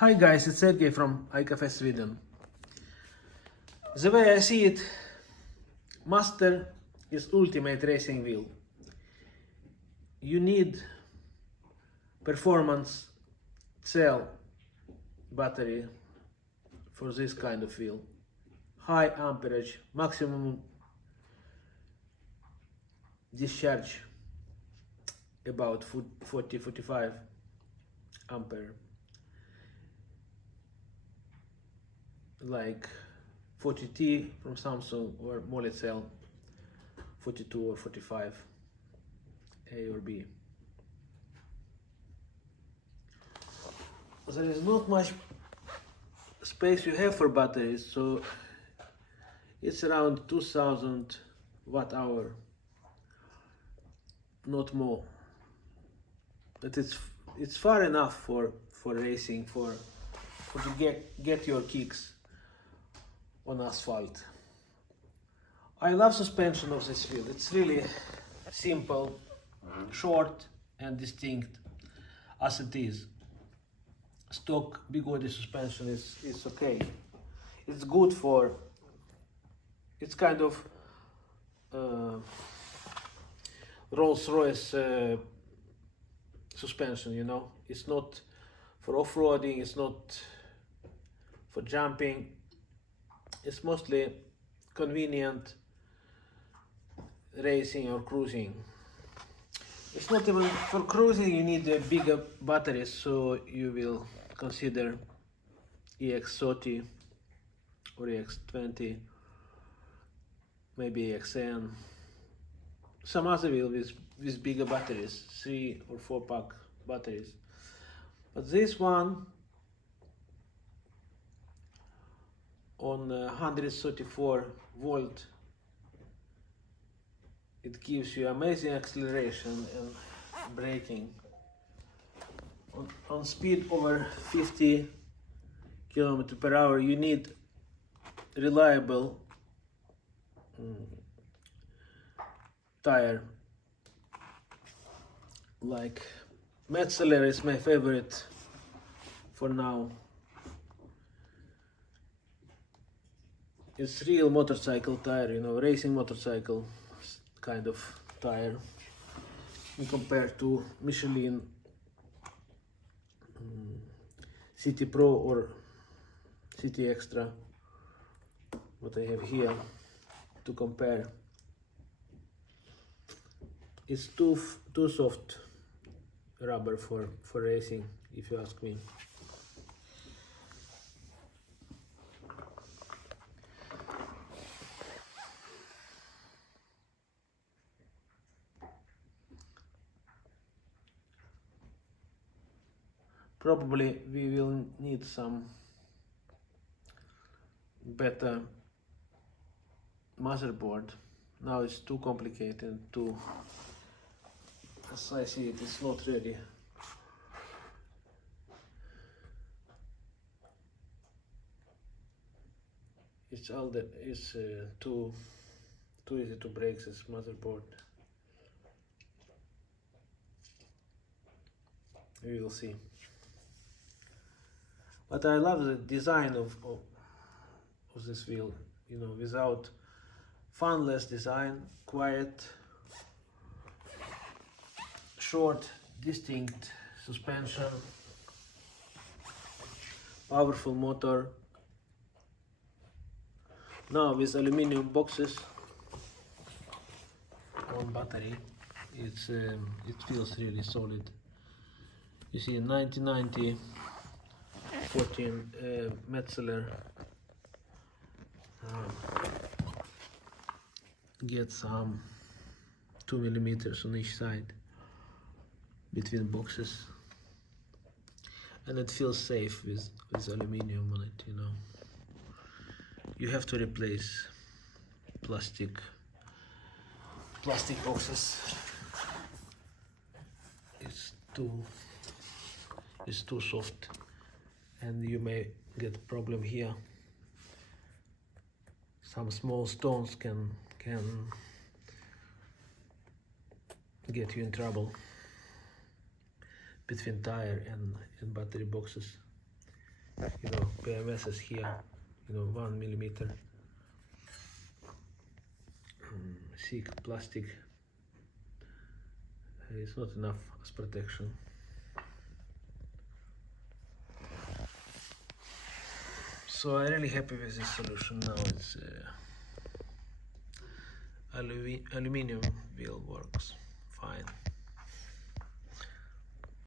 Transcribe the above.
Hi guys, it's Sergei from iCafe Sweden. The way I see it, Master is ultimate racing wheel. You need performance cell battery for this kind of wheel. High amperage, maximum discharge about 40-45 ampere. Like 40T from Samsung or MOLED cell 42 or 45 A or B. There is not much space you have for batteries, so it's around 2000 watt hour, not more. But it's far enough for racing, for to get your kicks on asphalt. I love suspension of this wheel. It's really simple, short and distinct as it is. Stock Begode suspension is okay. It's good for, it's kind of Rolls-Royce suspension, you know. It's not for off-roading, it's not for jumping. It's mostly convenient racing or cruising. It's not even for cruising, you need a bigger battery, so you will consider EX30 or EX20, maybe EXN, some other wheel with bigger batteries, 3 or 4 pack batteries. But this one on 134 volt, it gives you amazing acceleration and braking. On speed over 50 km per hour, you need reliable tire. Like Metzeler is my favorite for now. It's real motorcycle tire, you know, racing motorcycle kind of tire, compared to Michelin City Pro or City Extra, what I have here to compare. It's too soft rubber for racing, if you ask me. Probably we will need some better motherboard. Now it's too complicated, as I see it, it's not ready. It's too easy to break this motherboard. We will see. But I love the design of this wheel, you know, without funless design, quiet, short, distinct suspension, powerful motor. Now with aluminium boxes on battery, it feels really solid. You see, 1990 14 Metzeler get some 2 millimeters on each side between boxes, and it feels safe with aluminium on it, you know. You have to replace plastic boxes. It's too soft, and you may get problem here. Some small stones can get you in trouble between tire and battery boxes. you know, PMSs here, you know, 1 millimeter. Thick plastic. It's not enough as protection. So I'm really happy with this solution. Now it's aluminium wheel works fine.